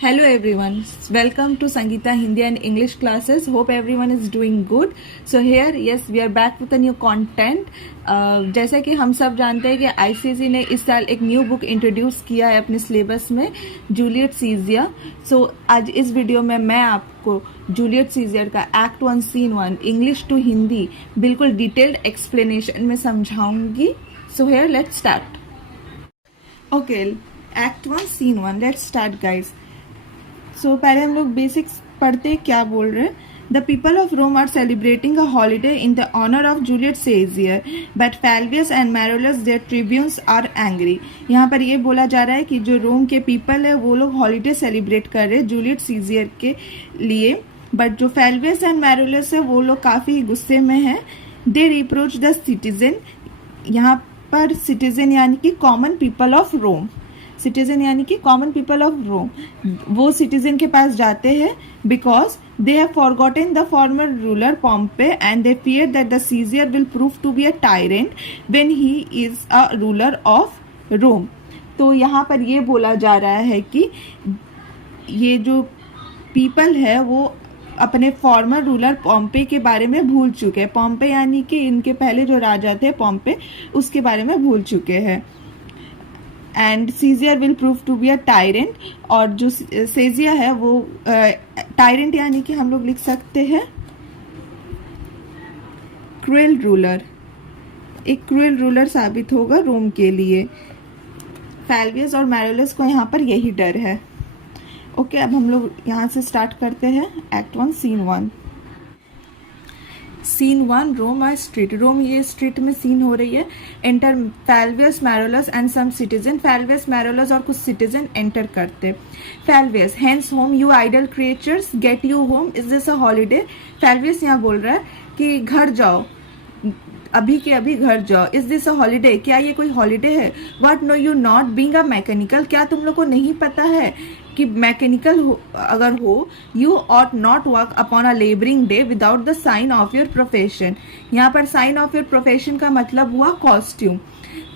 Hello everyone, welcome to Sangeeta Hindi and English classes. Hope everyone is doing good. So here, yes, we are back with a new content. जैसे कि हम सब जानते हैं कि ICSE ने इस साल एक न्यू बुक इंट्रोड्यूस किया है अपने सिलेबस में, जूलियट सीजर. सो आज इस वीडियो में मैं आपको जूलियट सीजर का act 1 scene 1 English to Hindi बिल्कुल डिटेल्ड एक्सप्लेनेशन में समझाऊंगी. So here let's start. Okay, act 1 scene 1, let's start guys. So पहले हम लोग बेसिक्स पढ़ते क्या बोल रहे हैं. The people of Rome are celebrating a holiday in the honour of Julius Caesar but Flavius and Marullus their tribunes are angry. यहाँ पर ये बोला जा रहा है कि जो रोम के पीपल है वो लोग हॉलीडे सेलिब्रेट कर रहे हैं जूलियट सीजर के लिए, बट जो फैल्वियस एंड मैरोलस है वो लोग काफ़ी गुस्से में हैं. They reproach the citizen. यहाँ पर सिटीजन यानी कि common people of Rome, citizen यानी कि कॉमन पीपल ऑफ रोम, वो सिटीजन के पास जाते हैं because they have forgotten the former ruler Pompey and they fear that the Caesar will prove to be a tyrant when he is a ruler of Rome. तो यहाँ पर ये बोला जा रहा है कि ये जो पीपल है वो अपने फॉर्मर रूलर पॉम्पे के बारे में भूल चुके हैं. पॉम्पे यानी कि इनके पहले जो राजा थे पॉम्पे, उसके बारे में भूल चुके हैं. And Caesar will prove to be a tyrant. और जो सेजिया है वो टायरेंट यानी कि हम लोग लिख सकते हैं क्रूएल रूलर, एक क्रूएल रूलर साबित होगा रोम के लिए. फैल्वियस और मैरोलस को यहाँ पर यही डर है. ओके, अब हम लोग यहाँ से स्टार्ट करते हैं act 1 scene 1. Scene 1, Rome a street. Rome ये स्ट्रीट में सीन हो रही है. Enter Flavius, Marullus and some citizen. Flavius, Marullus और कुछ सिटीजन एंटर करते. Flavius, hence home you idle creatures, get you home, is this a holiday. Flavius यहाँ बोल रहा है कि घर जाओ, अभी के अभी घर जाओ. इज दिस अ हॉलीडे, क्या ये कोई हॉलीडे है. What know you not being a mechanical, क्या तुम लोग को नहीं पता है कि मैकेनिकल अगर हो, you ought not work upon a labouring day without the sign of your profession. यहाँ पर साइन ऑफ योर प्रोफेशन का मतलब हुआ कॉस्ट्यूम.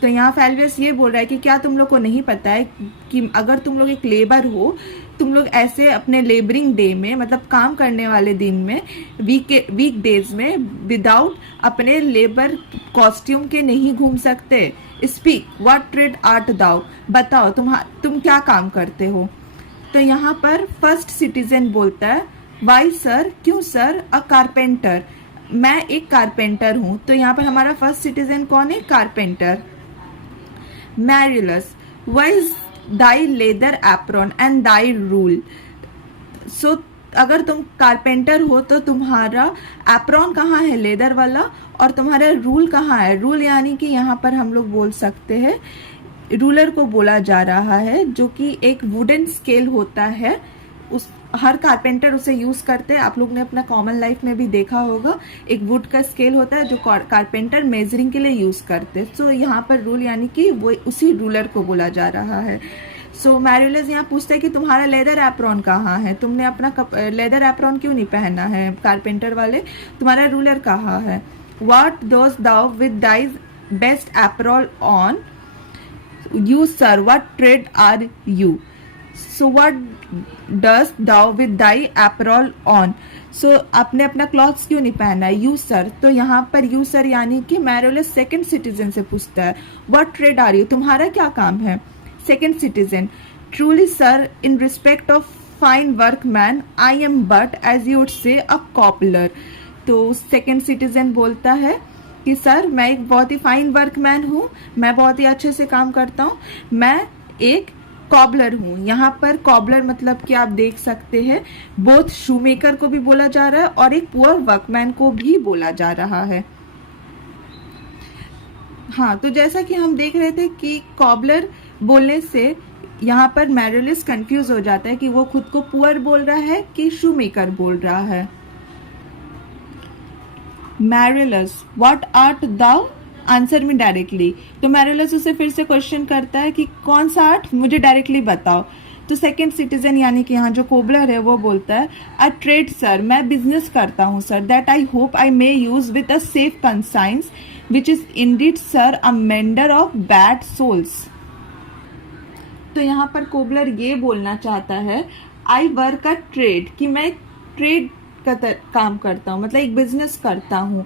तो यहाँ फैल्वियस ये बोल रहा है कि क्या तुम लोग को नहीं पता है कि अगर तुम लोग एक लेबर हो, तुम लोग ऐसे अपने लेबरिंग डे में, मतलब काम करने वाले दिन में, वीक डेज में विदाउट अपने लेबर कॉस्ट्यूम के नहीं घूम सकते. Speak, what trade art thou, बताओ तुम क्या काम करते हो. तो यहाँ पर फर्स्ट सिटीजन बोलता है, वाई सर, क्यों सर, अ कारपेंटर, मैं एक कारपेंटर हूँ. तो यहाँ पर हमारा फर्स्ट सिटीजन कौन है, carpenter. Marullus, why is thy leather apron and thy rule. So अगर तुम कारपेंटर हो तो तुम्हारा एप्रॉन कहाँ है, लेदर वाला, और तुम्हारा रूल कहाँ है. रूल यानी कि यहाँ पर हम लोग बोल सकते हैं रूलर को बोला जा रहा है, जो कि एक वुडन स्केल होता है. उस हर कारपेंटर उसे यूज करते हैं. आप लोग ने अपना कॉमन लाइफ में भी देखा होगा, एक वुड का स्केल होता है जो कारपेंटर मेजरिंग के लिए यूज करते हैं. सो यहाँ पर रूल यानी कि वो उसी रूलर को बोला जा रहा है. सो मैरोलस यहाँ पूछता है कि तुम्हारा लेदर एप्रॉन कहाँ है, तुमने अपना लेदर एप्रॉन क्यों नहीं पहना है, कारपेंटर वाले, तुम्हारा रूलर कहाँ है. What dost thou with thy best apron on, you sir, what trade are you. So what does thou with thy apparel on. So आपने अपना क्लॉथ्स क्यों नहीं पहना है, you sir. तो यहाँ पर you sir यानी कि मैरोलस सेकंड सिटीजन से पूछता है, what trade are you, तुम्हारा क्या काम है. Second citizen, truly sir, in respect of fine workman I am but as you would say a cobbler. तो सेकंड सिटीजन बोलता है कि सर मैं एक बहुत ही फाइन वर्कमैन हूँ, मैं बहुत ही अच्छे से काम करता हूँ, मैं एक कॉबलर हूँ. यहाँ पर कॉबलर मतलब कि आप देख सकते हैं बोथ शूमेकर को भी बोला जा रहा है और एक पुअर वर्कमैन को भी बोला जा रहा है. हाँ, तो जैसा कि हम देख रहे थे कि कॉबलर बोलने से यहाँ पर मैरोलस कंफ्यूज हो जाता है कि वो खुद को पुअर बोल रहा है कि शूमेकर बोल रहा है. Marullus, what art thou, answer me directly. तो मैरोलस उसे फिर से क्वेश्चन करता है कि कौन सा आर्ट, मुझे डायरेक्टली बताओ. तो सेकंड सिटीजन यानी कि यहाँ जो कोबलर है वो बोलता है, अ ट्रेड सर, मैं बिजनेस करता हूँ sir, that I hope I may use with a safe conscience which is indeed sir a mender of bad soles. तो यहाँ पर कोबलर ये बोलना चाहता है, आई वर्क अ ट्रेड, कि मैं ट्रेड का काम करता हूँ, मतलब एक बिजनेस करता हूँ।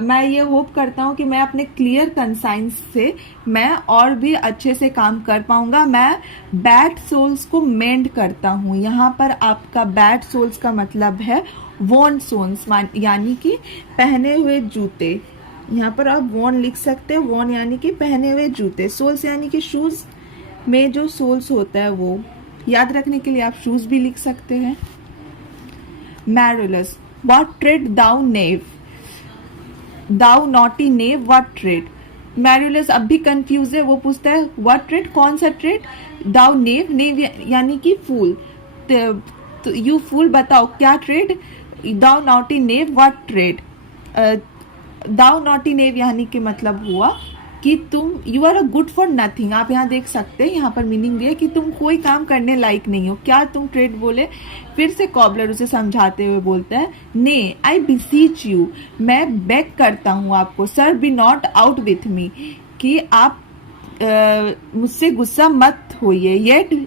मैं ये होप करता हूँ कि मैं अपने क्लियर कंसाइंस से मैं और भी अच्छे से काम कर पाऊंगा। मैं बैड सोल्स को मेंड करता हूँ। यहाँ पर आपका बैड सोल्स का मतलब है वॉन सोल्स, यानी कि पहने हुए जूते। यहाँ पर आप वॉन लिख सकते हैं, वॉन यानी कि पहने हुए जूते, सोल्स यानी कि शूज में जो सोल्स होता है वो याद रखने के लिए आप शूज भी लिख सकते हैं। मैरुलस, what trade thou knave, thou naughty knave, what trade। मैरुलस अब भी कंफ्यूज है, वो पूछता है what trade, कौन सा ट्रेड, दाउ नेव, नेव यानी कि फूल, तो यू फूल बताओ क्या trade, thou naughty knave what trade. Thou naughty knave यानी कि मतलब हुआ कि तुम you are a good for nothing. आप यहाँ देख सकते हैं, यहाँ पर मीनिंग दिया कि तुम कोई काम करने लायक नहीं हो, क्या तुम ट्रेड बोले। फिर से कॉबलर उसे समझाते हुए बोलता है ने आई बिसीच यू, मैं बेग करता हूँ आपको, sir be not out with me, कि आप मुझसे गुस्सा मत होइए। येट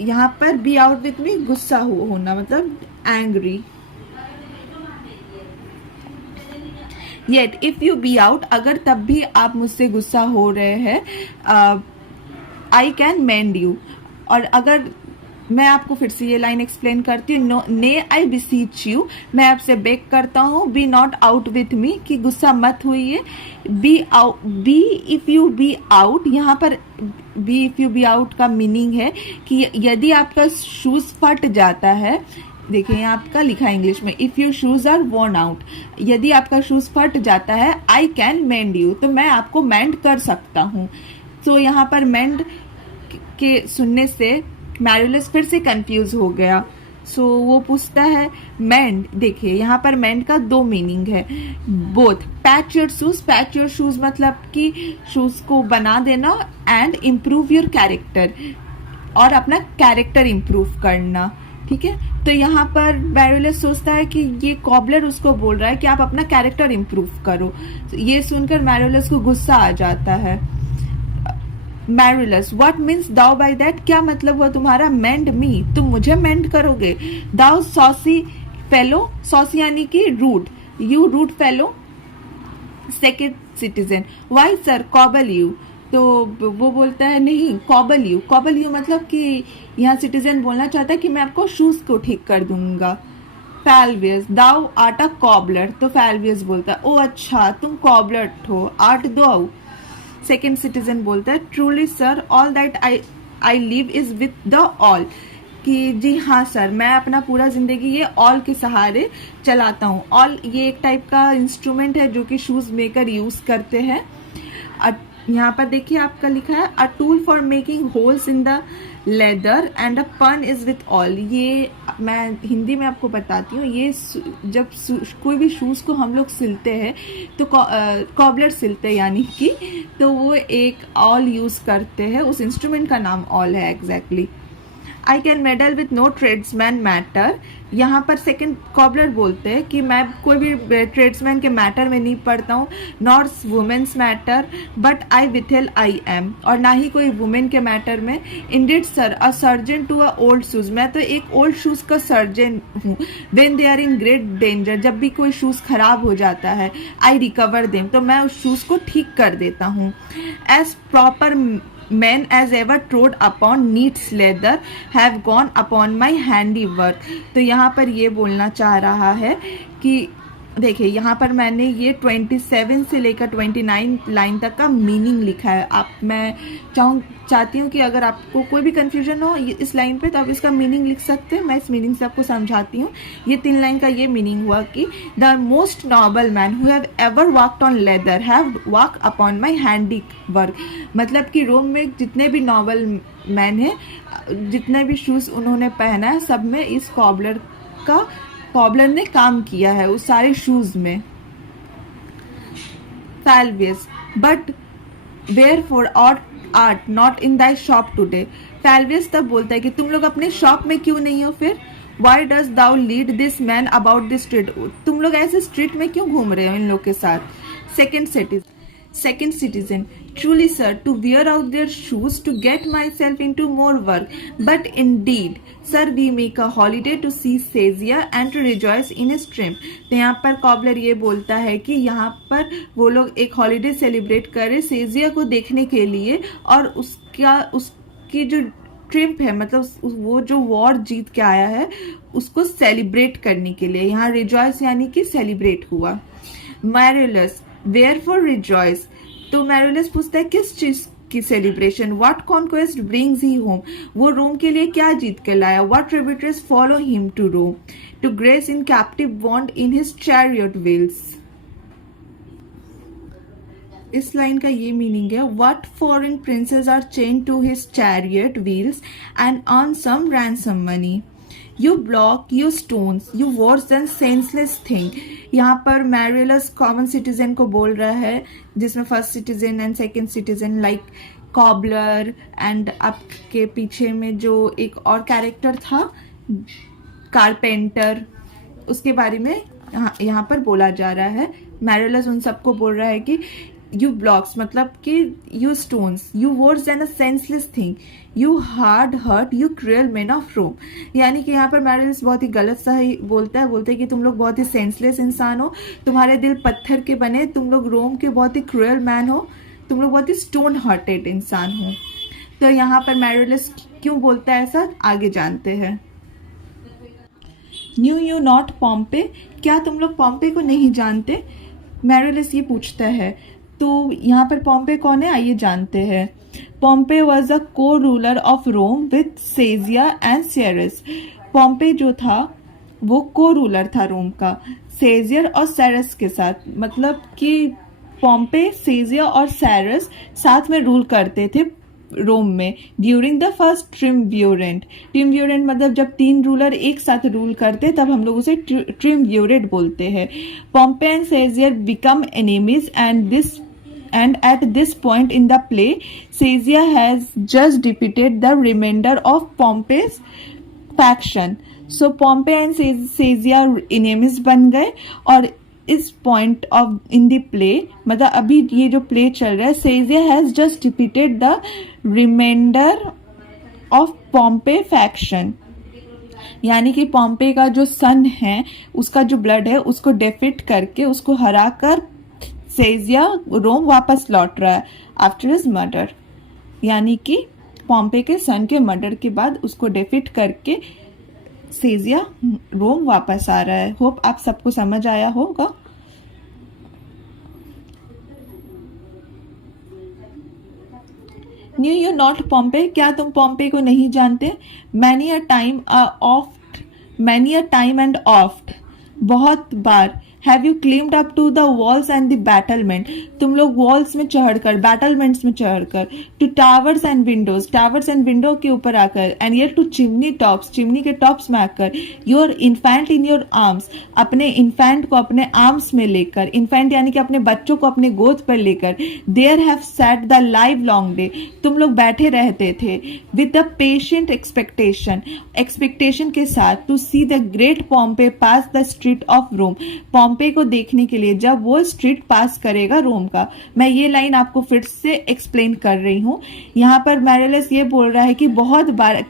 यहाँ पर बी आउट विथ मी गुस्सा होना मतलब angry. Yet if you be out, अगर तब भी आप मुझसे गुस्सा हो रहे हैं, आई कैन मेंड यू। और अगर मैं आपको फिर से ये लाइन एक्सप्लेन करती हूँ, ने आई बिसीच यू, मैं आपसे बेग करता हूँ, be not out with me, कि गुस्सा मत होइए। Be if you be out, यहाँ पर be if you be out का मीनिंग है कि यदि आपका शूज फट जाता है, देखिए यहाँ आपका लिखा है इंग्लिश में, if your shoes are worn out, यदि आपका शूज फट जाता है, आई कैन मेंड यू, तो मैं आपको मेंड कर सकता हूँ। तो यहाँ पर मेंड के सुनने से मैरुलस फिर से कंफ्यूज हो गया। सो वो पूछता है मेंड, देखिए यहाँ पर मेंड का दो मीनिंग है, both patch your shoes, patch your shoes मतलब कि शूज को बना देना, एंड इम्प्रूव योर कैरेक्टर, और अपना कैरेक्टर इम्प्रूव करना, ठीक है। तो यहाँ पर मैरुलस सोचता है कि ये कॉबलर उसको बोल रहा है कि आप अपना कैरेक्टर इम्प्रूव करो। ये सुनकर मैरुलस को गुस्सा आ जाता है। Marullus, what means thou by that, क्या मतलब हुआ तुम्हारा, मेंड मी, तुम मुझे मेंड करोगे। दाउ सॉसी फेलो, सॉसी यानी कि rude, you rude fellow. Second citizen, why sir cobble you, तो वो बोलता है नहीं कॉबल यू, कॉबल यू मतलब कि यहाँ सिटीजन बोलना चाहता है कि मैं आपको शूज को ठीक कर दूंगा। फैल्वियस, दाउ आर्ट अ कॉबलर, तो फैल्वियस बोलता है ओ अच्छा तुम कॉबलर हो, आर्ट दो। सेकेंड सिटीजन बोलता है truly sir all that I live is with the all, कि जी हाँ सर, मैं अपना पूरा जिंदगी ये ऑल के सहारे चलाता हूँ। ऑल ये एक टाइप का इंस्ट्रूमेंट है जो कि शूज मेकर यूज करते हैं। यहाँ पर देखिए आपका लिखा है a tool for making holes in the leather and अ पन इज विथ ऑल। ये मैं हिंदी में आपको बताती हूँ, ये जब कोई भी शूज़ को हम लोग सिलते हैं तो कॉबलर सिलते हैं यानी कि, तो वो एक ऑल यूज़ करते हैं, उस इंस्ट्रूमेंट का नाम ऑल है exactly. I can meddle with no tradesman matter, यहाँ पर सेकंड कॉबलर बोलते हैं कि मैं कोई भी ट्रेड्समैन के मैटर में नहीं पढ़ता हूँ, not women's matter but I withal I am, और ना ही कोई वुमेन के मैटर में। Indeed sir a surgeon to a old shoes, मैं तो एक ओल्ड शूज का सर्जन हूँ। When they are in great danger, जब भी कोई शूज खराब हो जाता है, आई रिकवर देम, तो मैं उस शूज को ठीक कर देता हूँ। As proper men as ever trod upon neat leather have gone upon my handiwork, तो यहाँ पर ये बोलना चाह रहा है कि देखिए यहाँ पर मैंने ये 27 से लेकर 29 लाइन तक का मीनिंग लिखा है। आप मैं चाहती हूँ कि अगर आपको कोई भी कंफ्यूजन हो इस लाइन पे तो आप इसका मीनिंग लिख सकते हैं, मैं इस मीनिंग से आपको समझाती हूँ। ये 3 लाइन का ये मीनिंग हुआ कि the most noble man who have ever walked on leather have walk upon my handy work, मतलब कि रोम में जितने भी नॉबल मैन हैं, जितने भी शूज़ उन्होंने पहना है, सब में इस कॉबलर ने काम किया है उस सारे शूज में। Flavius, but wherefore art not in thy shop today, Flavius तब बोलता है कि तुम लोग अपने शॉप में क्यों नहीं हो फिर। Why does thou lead this man about this street, तुम लोग ऐसे स्ट्रीट में क्यों घूम रहे हो इन लोग के साथ। Second citizen, truly, sir, to wear out their shoes to get myself into more work. But indeed, sir, we make a holiday to see Sazia and to rejoice in his triumph. तो यहाँ पर cobbler ये बोलता है कि यहाँ पर वो लोग एक हॉलीडे सेलिब्रेट करें सेजिया को देखने के लिए और उसकी जो ट्रिम्प है, मतलब वो जो वॉर जीत के आया है उसको सेलिब्रेट करने के लिए। यहाँ रिजॉयस यानी कि सेलिब्रेट हुआ। मैरियलस, वेयर फॉर रिजॉयस, तो मैरियलस पूछता है किस चीज की celebration. What conquest brings he home, वो रोम के लिए क्या जीत के लाया। What tributaries follow him to Rome, to grace in captive bond in his chariot wheels. इस लाइन का ये मीनिंग है, what foreign princes are chain to his chariot wheels and earn some ransom money. You block, you stones, you worse and senseless thing. यहाँ पर मैरियलस common citizen को बोल रहा है, जिसमें first citizen and second citizen like cobbler and आपके पीछे में जो एक और कैरेक्टर था कारपेंटर, उसके बारे में यहाँ पर बोला जा रहा है। मैरियलस उन सबको बोल रहा है कि यू ब्लॉक्स मतलब कि you stones, you worse and a senseless thing, you hard hurt, you cruel man of Rome. यानी कि यहाँ पर मैरियलस बहुत ही गलत सा ही बोलता है कि तुम लोग बहुत ही सेंसलेस इंसान हो, तुम्हारे दिल पत्थर के बने, तुम लोग रोम के बहुत ही क्रूअल मैन हो, तुम लोग बहुत ही स्टोन हार्टेड इंसान हो। तो यहाँ पर मैरियलस क्यों बोलता है ऐसा, आगे जानते हैं। न्यू यू नॉट पॉम्पे, क्या तुम लोग पॉम्पे को नहीं जानते, मैरियलस ये पूछता है। तो यहाँ पर पॉम्पे कौन है, आइए जानते हैं। पॉम्पे वॉज अ को रूलर ऑफ रोम विथ सेजिया एंड सेरस। पॉम्पे जो था वो को रूलर था रोम का सेजियर और सेरस के साथ, मतलब कि पॉम्पे, सेजिया और सेरस साथ में रूल करते थे रोम में ड्यूरिंग द फर्स्ट ट्रिमव्यूरेंट। ट्रिमव्यूरेंट मतलब जब 3 रूलर एक साथ रूल करते तब हम लोग उसे ट्रिमव्यूरेट बोलते हैं। Pompey and Caesar become enemies and at this point in the play Sazia has just defeated the remainder of Pompey's faction. So Pompey and Sazia enemies बन गए और इस point of in the play, मतलब अभी ये जो play चल रहा है, Sazia has just defeated the remainder of Pompey faction, यानी कि पॉम्पे का जो सन है उसका जो ब्लड है उसको डेफिट करके, उसको हराकर सेजिया रोम वापस लौट रहा है आफ्टर हिज मर्डर। यानी कि पॉम्पे के सन के मर्डर के बाद उसको डेफिट करके सेजिया रोम वापस आ रहा है। होप आप सबको समझ आया होगा। न्यू यू नॉट पॉम्पे, क्या तुम पॉम्पे को नहीं जानते। Many a time and oft, बहुत बार। Have you climbed up to the walls and the battlement, तुम लोग वॉल्स में चढ़कर, बैटलमेंट्स में चढ़कर, to towers and windows, towers and window के ऊपर आकर, and yea to chimney tops, chimney के टॉप्स में आकर, your infant in your arms, अपने इन्फेंट को अपने आर्म्स में लेकर, इन्फेंट यानी कि अपने बच्चों को अपने गोद पर लेकर, there have set the livelong day, तुम लोग बैठे रहते थे, विद द पेशेंट एक्सपेक्टेशन के साथ, to see the great Pompey pass the street of Rome, Pompey को देखने के लिए जब वो स्ट्रीट पास करेगा रोम का। मैं ये लाइन आपको फिर से एक्सप्लेन कर रही हूँ। यहाँ पर मैरियलस ये बोल रहा है कि बहुत बार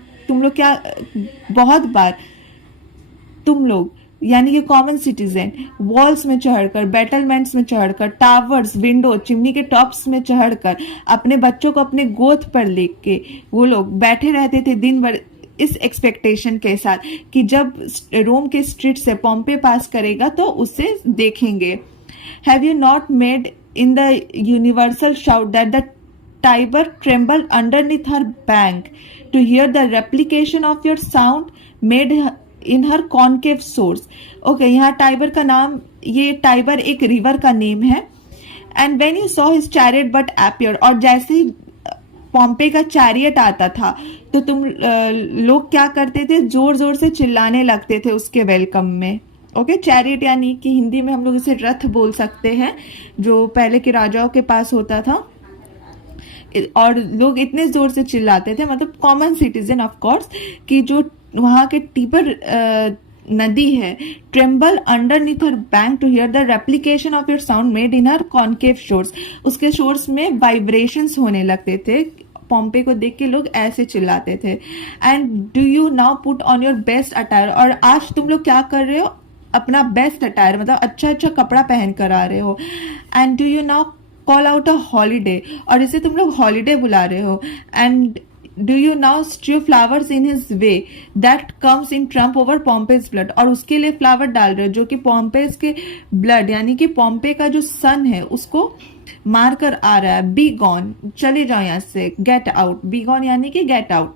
तुम लोग यानी कि कॉमन सिटीजन वॉल्स में चढ़कर, बैटलमेंट्स में चढ़कर, टावर्स, विंडो, चिमनी के टॉप्स में चढ़कर, अपने बच्चों को अपने गोद पर लेके वो लोग बैठे रहते थे दिन भर, इस एक्सपेक्टेशन के साथ कि जब रोम के स्ट्रीट से पॉम्पे पास करेगा तो उसे देखेंगे। Have you not made in the universal shout that the Tiber tremble underneath her bank to hear the replication of your sound made in her concave source. Okay, यहाँ टाइबर का नाम, ये टाइबर एक रिवर का name है। And when you saw his chariot but appear, और जैसे ही पॉम्पे का चैरियट आता था तो तुम लोग क्या करते थे, जोर जोर से चिल्लाने लगते थे उसके वेलकम में। ओके, चैरियट यानी कि हिंदी में हम लोग इसे रथ बोल सकते हैं, जो पहले के राजाओं के पास होता था, और लोग इतने जोर से चिल्लाते थे, मतलब कॉमन सिटीजन ऑफ कोर्स, कि जो वहाँ के नदी है, tremble underneath her bank to hear the replication of your sound made in her concave shores. उसके शोर्स में वाइब्रेशंस होने लगते थे, पॉम्पे को देख के लोग ऐसे चिल्लाते थे। And do you now put on your best attire, और आज तुम लोग क्या कर रहे हो, अपना बेस्ट अटायर मतलब अच्छा अच्छा कपड़ा पहन कर आ रहे हो। And do you now cull out a holiday, और इसे तुम लोग हॉलीडे बुला रहे हो। And do you now strew flowers in his way that comes in triumph over Pompey's blood, और उसके लिए फ्लावर डाल रहे हो जो कि पॉम्पेज के ब्लड यानी कि पॉम्पे का जो सन है उसको मार कर आ रहा है। बी गॉन, चले जाओ यहाँ से, गेट आउट, बी गॉन यानी कि गेट आउट,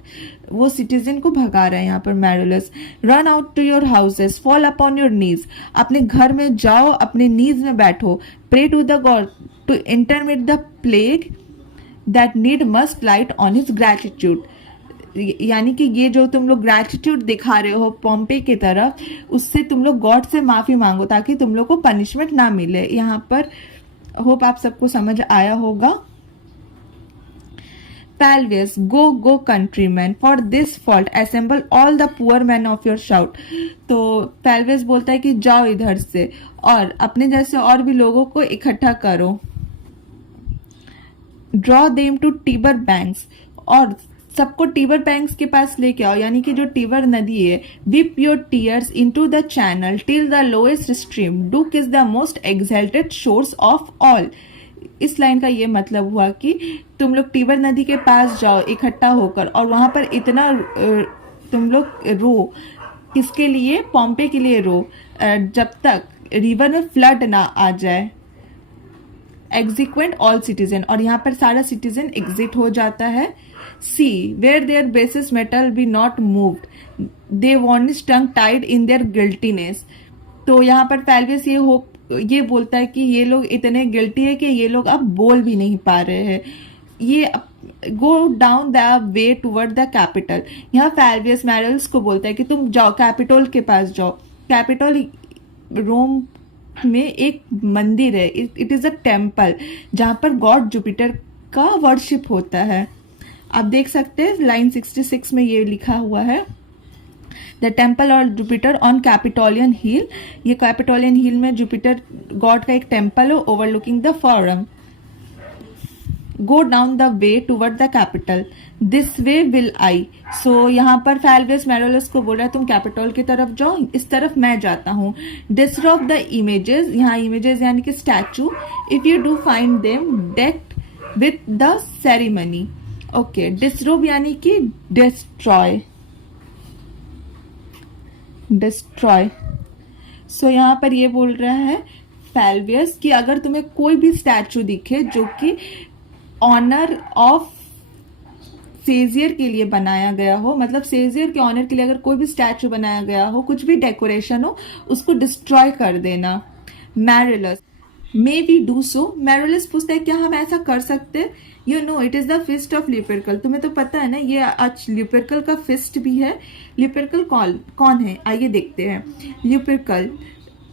वो सिटीजन को भगा रहा है यहाँ पर Marullus. Run out to your houses, fall upon your knees, अपने घर में जाओ, अपने नीज में बैठो। Pray to the god to intermit the plague that need must light on his gratitude, यानी कि ये जो तुम लोग ग्रैटिट्यूड दिखा रहे हो पॉम्पे की तरफ, उससे तुम लोग गॉड से माफी मांगो ताकि तुम लोग को पनिशमेंट ना मिले। यहाँ पर होप आप सबको समझ आया होगा। Palvius, go countrymen, for this fault assemble all the poor men of your shout। तो Palvius बोलता है कि जाओ इधर से और अपने जैसे और भी लोगों को इकट्ठा करो। Draw them to Tiber banks, और सबको टीबर बैंक्स के पास लेके आओ, यानी कि जो टीबर नदी है। Whip your tears into the channel till the lowest stream, do kiss the most exalted shores of all। इस लाइन का ये मतलब हुआ कि तुम लोग टीबर नदी के पास जाओ इकट्ठा होकर, और वहां पर इतना तुम लोग रो, किसके लिए, पॉम्पे के लिए रो, जब तक रिवर में फ्लड ना आ जाए। एग्जीक्वेंट ऑल सिटीजन, और यहाँ पर सारा सिटीजन एग्जिट हो जाता है। See where their basest metal be not moved, they want tongue tied in their guiltiness. तो यहाँ पर पैल्वियस ये बोलता है कि ये लोग इतने गिल्टी है कि ये लोग अब बोल भी नहीं पा रहे हैं। ये गो down the way toward the capital, यहाँ पैल्वियस मैरल्स को बोलता है कि तुम जाओ कैपिटल के पास जाओ। कैपिटल रोम में एक मंदिर है, इट इज अ टेम्पल जहां पर गॉड जुपिटर का वर्शिप होता है। आप देख सकते हैं लाइन 66 में ये लिखा हुआ है, द टेम्पल और जुपिटर ऑन कैपिटोलियन हिल। ये कैपिटोलियन हिल में जुपिटर गॉड का एक टेम्पल है overlooking the forum. Go down the way toward the Capitol, this way will I. So यहाँ पर फैल्वियस मैरोलस को बोल रहा है तुम कैपिटल की तरफ जाओ, इस तरफ मैं जाता हूँ। डिसरोब द इमेजेस, यहाँ इमेजेस यानी कि statue, if you do find them decked with the ceremony. Okay, disrobe यानी कि डिस्ट्रॉय, डिस्ट्रॉय। सो यहाँ पर ये बोल रहा है फैल्वियस कि अगर तुम्हें कोई भी स्टैचू दिखे जो कि ऑनर ऑफ सेजियर के लिए बनाया गया हो, मतलब सेजियर के ऑनर के लिए अगर कोई भी स्टैचू बनाया गया हो, कुछ भी डेकोरेशन हो, उसको डिस्ट्रॉय कर देना। मैरुलस, मे वी डू सो। मैरुलस पूछता है क्या हम ऐसा कर सकते? You know it is the feast of Lupercal, तुम्हें तो पता है ना ये आज ल्यूपेरकल का फिस्ट भी है। ल्यूपेरकल कौन है, आइए देखते हैं। Lupercal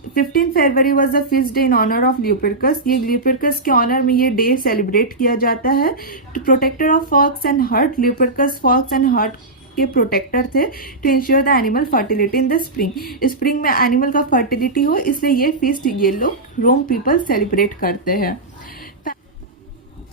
15 February was the feast day in honour of Lupercus. ये ल्यूपेरकस के ऑनर में ये डे सेलिब्रेट किया जाता है। To protector of flocks and herds, Lupercus flocks and herds के प्रोटेक्टर थे। To ensure the animal fertility in the spring, spring में एनिमल का फर्टिलिटी हो, इसलिए ये फीस्ट ये लोग रोम पीपल सेलिब्रेट करते हैं।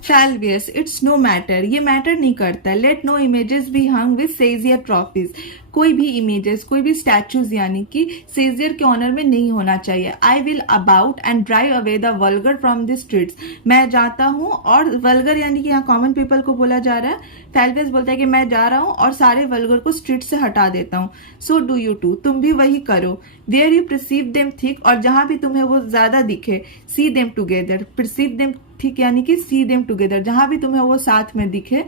फैल्वियस, इट्स नो मैटर, ये मैटर नहीं करता। Let no images be hung with Caesar trophies, कोई भी इमेजेस, कोई भी स्टैचूज यानी कि सेजियर के ऑनर में नहीं होना चाहिए। I will about and drive away the vulgar from the streets, मैं जाता हूँ, और वल्गर यानी कि यहाँ कॉमन पीपल को बोला जा रहा है। फैल्वियस बोलता है कि मैं जा रहा हूँ और सारे वल्गर को स्ट्रीट से हटा देता हूँ। सो डू यू टू, तुम भी वही करो। Where you perceive them thick, और जहां भी तुम्हें वो ज्यादा दिखे, see them together. Perceive them thick यानी कि सी देम टुगेदर, जहां भी तुम्हें वो साथ में दिखे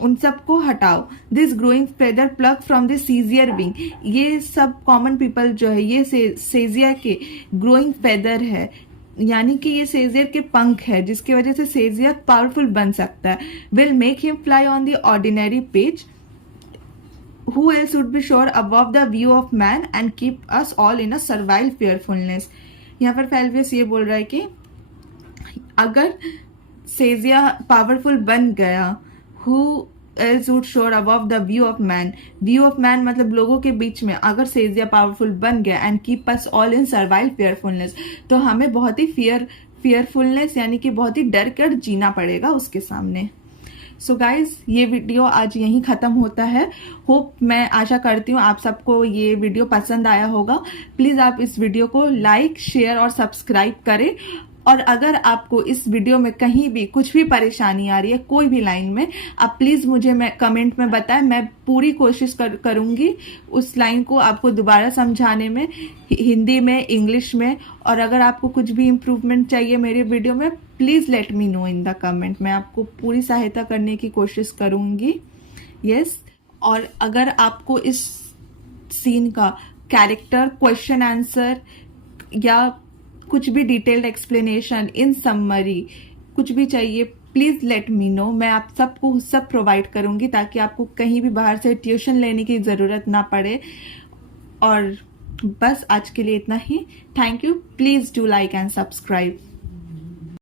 उन सबको हटाओ। This growing feather pluck from the Caesar wing, ये सब कॉमन पीपल जो है ये सेजिया के ग्रोइंग फेदर है, यानी कि ये सेजियर के पंख है जिसकी वजह से सेजियर पावरफुल बन सकता है। Will make him fly on the ordinary page, who else would be sure above the view of man and keep us all in a servile fearfulness। यहाँ पर फैल्वियस ये बोल रहा है कि अगर सेजिया पावरफुल बन गया, who else would soar above the view of man. View of man मतलब लोगों के बीच में अगर सेजिया पावरफुल बन गया and keep us all in survive fearfulness, तो हमें बहुत ही fearfulness यानी कि बहुत ही डर कर जीना पड़ेगा उसके सामने। सो गाइज, ये वीडियो आज यहीं ख़त्म होता है। होप, मैं आशा करती हूँ आप सबको ये वीडियो पसंद आया होगा। प्लीज़ आप इस वीडियो को लाइक, शेयर और सब्सक्राइब करें। और अगर आपको इस वीडियो में कहीं भी कुछ भी परेशानी आ रही है कोई भी लाइन में, आप प्लीज़ मुझे कमेंट में बताएं। मैं पूरी कोशिश करूँगी उस लाइन को आपको दोबारा समझाने में, हिंदी में, इंग्लिश में। और अगर आपको कुछ भी इम्प्रूवमेंट चाहिए मेरे वीडियो में, please let me know in the comment. मैं आपको पूरी सहायता करने की कोशिश करूँगी। यस, और अगर आपको इस सीन का कैरेक्टर, क्वेश्चन आंसर या कुछ भी डिटेल्ड एक्सप्लेनेशन इन समरी कुछ भी चाहिए, प्लीज़ लेट मी नो। मैं आप सबको सब प्रोवाइड करूँगी ताकि आपको कहीं भी बाहर से ट्यूशन लेने की ज़रूरत ना पड़े। और बस आज के लिए इतना ही। Thank you. Please do like and subscribe.